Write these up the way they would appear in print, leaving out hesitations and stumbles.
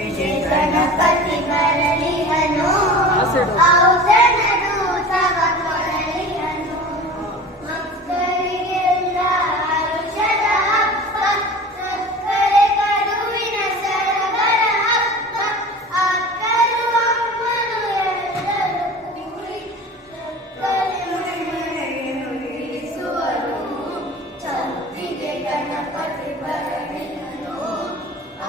ಗಣಪತಿ ಬರಲಿಹನು ಔತಣದು ತವ ಕೊಡಲಿಹನು ಮಕ್ಕಳಿಗೆಲ್ಲ ಹರುಷದ ಹಬ್ಬ ಸಕ್ಕರೆ ಕರುವಿನ ಸರಗರ ಹಬ್ಬ ಅಕ್ಕರು ಅಮ್ಮನು ಎಲ್ಲರೂ ಕೂಡಿ ಸಕ್ಕರೆಯನ್ನು ಇಳಿಸುವರು ಚೌತಿಗೆ ಗಣಪತಿ ಬರಲಿಹನು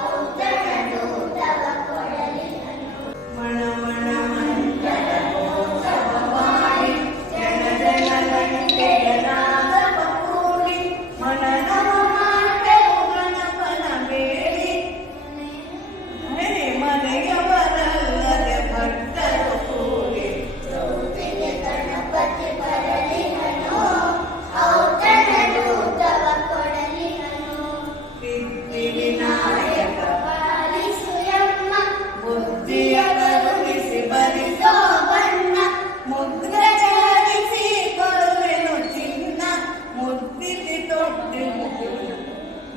ಔತಣದು ತವ ಕೊಡಲಿಹನು ಮಣ ಮಣ ಮಂಟಲ ಗೋಚವ ಮಾಡಿ ಜನ ಜನ ಗಂಟೆಯ ನಾದವ ಕೂಡಿ ಮನನವ ಮಾಡ್ತೆವು ಗಣಪನ ಬೇಡಿ ಮನೆಯವರಲ್ಲದೆ ಭಕ್ತರು ಕೂಡಿ ಚೌತಿಗೆ ಗಣಪತಿ ಬರಲಿಹನು ಔತಣದು ತವ ಕೊಡಲಿಹನು ಸಿದ್ಧಿ ವಿನಾಯಕ ಪಾಲಿಸು ಎಮ್ಮ ಬುದ್ಧಿಯ ಕರುಣಿಸಿ ಬರಿಸೋ ಬಣ್ಣ ಮುದ್ರ ಚಾಲಿಸಿ ಕೊಡುವೆನು ಚಿನ್ನ ಮುದ್ದಿಸಿ ತೊಟ್ಟಿ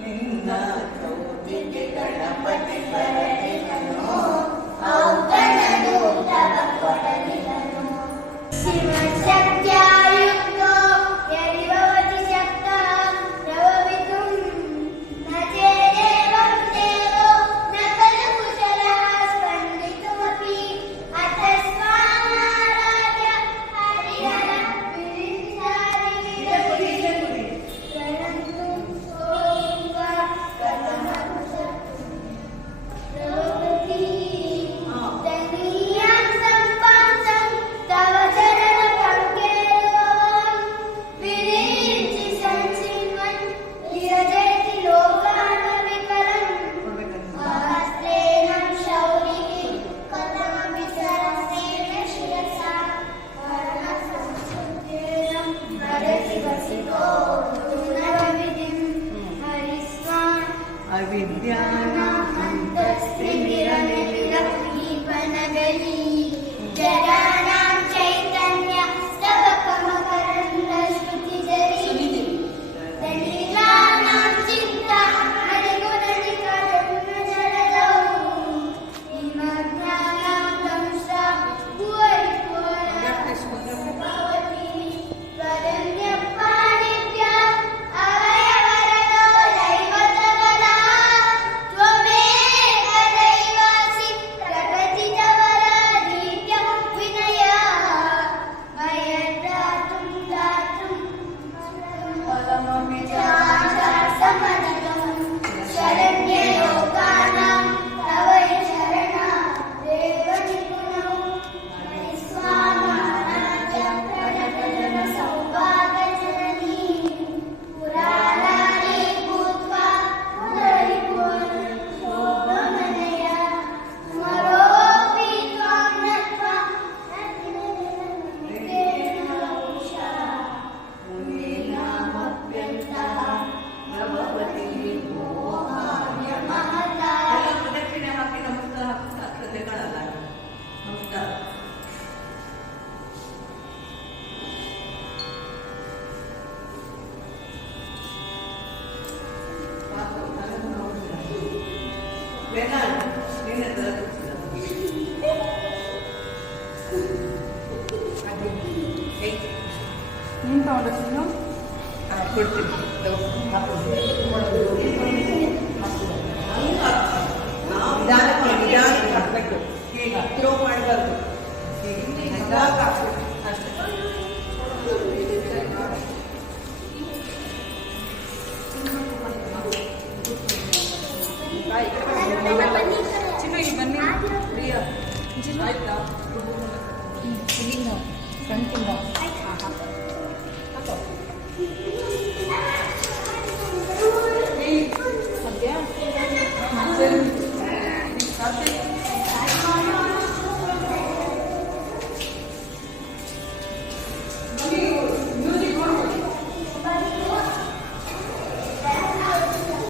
ನಿನ್ನ ಚೌತಿಗೆ ಗಣಪತಿ ಬರಲಿಹನು ಔತಣದು ತವ ಕೊಡಲಿಹನು ಶಿವಶಕ್ತ್ಯಾಯುಕ್ತೋ ಯದಿಭವತಿ ಶಕ್ತಃ ಪ್ರಭವಿತುಂ ನ ಚೇದೇವಂ ದೇವೋ ನ ಖಲು ಕುಶಲಃ ಸ್ಪಂದಿತುಮಪಿ ಅತಸ್ಮಾನ್ನಾರಾಧ್ಯ ಹರಿಹರ ವಿರಿಂಚಾರಿ ಪ್ರಣಂತು ಸೋಂಗ ಕಥಮನುಷ ಪ್ರಭವತಿ ತನೀಯಂ ಸಂಪಾಂಸಂ ತವ ಚರಣ ಪಂಕೇರುವಂ ವಿರಿಂಚಿ ಸಂಚಿನ್ವನ್ ವಿರಜಯತಿ ಲೋಕಾನ ವಿಕಲಂ ಹಸ್ತೇನಂ ಶೌರಿಗೆ ಕಥಮಪಿ ಸರಸೇನ ಶಿರಸಾ ಕರ್ಣ ಸಂಸ್ಕೃತೇನ ವದತಿ ವಸಿತೋ ಋಣವಿಧಿಂ ಹರಿಸ್ವಾನ್ ಅವಿದ್ಯಾನ ಅಂತಸ್ತಿಮಿರಮಿರದೀಪನಗರಿ ಜರಾನಾಂ ಚೈತನ್ಯ ಸ್ತಬಕಮಕರಂದಶ್ರುತಿಜರಿ ದಲೀಲಾನಾಂ ಚಿಂತಾಮಣಿಗುಣನಿಕ ಜನ್ಮಜಲದೌ ನಿಮಗ್ನಾನಾಂ ದಂಶ್ರಾ ಭುವರಿ ಭುವನಭವತಿ ತ್ವರಣ್ಯಪಾಣಿಭ್ಯಾಂ ಅವಯವರದೋ ದೈವತಬಲಾ ತ್ವಮೇವ ದೈವಾಸಿ ಪ್ರಕಟಿತವರಾಧೀತ್ಯ ವಿನಯ ಭಯದಾತುಂ ದಾತುಂ ಸಮನತಂ ಶರಣ್ಯ ಲೋಕಾನಾಂ ತವ ಶರಣ ದೇವ ನಿಪುಣೌ ಹರಿಸ್ವಾಮಾನಾಚ ಪ್ರಣತಜನ ಸೌಭಾಗ ಜನನೀ ಪುರಾಣಾನಿ ಭೂತ್ವಾ ಪುನರಿಭುವನ ಶೋಭಮನಯ ಸ್ಮರೋಪಿ ತ್ವಾಂ ನತ್ವಾ ನತಿನೌಷಾ ಮುನೀನಾಮಪ್ಯಂತಃ ಪ್ರಭವತಿ ಮೋಹಾಯ ಮಹತಾ ಪ್ರದಕ್ಷಿಣೆ ಹಾಕಿ ನಮಸ್ಕಾರ ಕಥೆಗಳಲ್ಲ ನಮಸ್ಕಾರ ನೀನು ತಗೊಂಡು ಕೊಡ್ತೀನಿ ನಿಧಾನ ಹಾಕ್ಬೇಕು ಈಗ ಥ್ರೋ ಮಾಡಬಾರ್ದು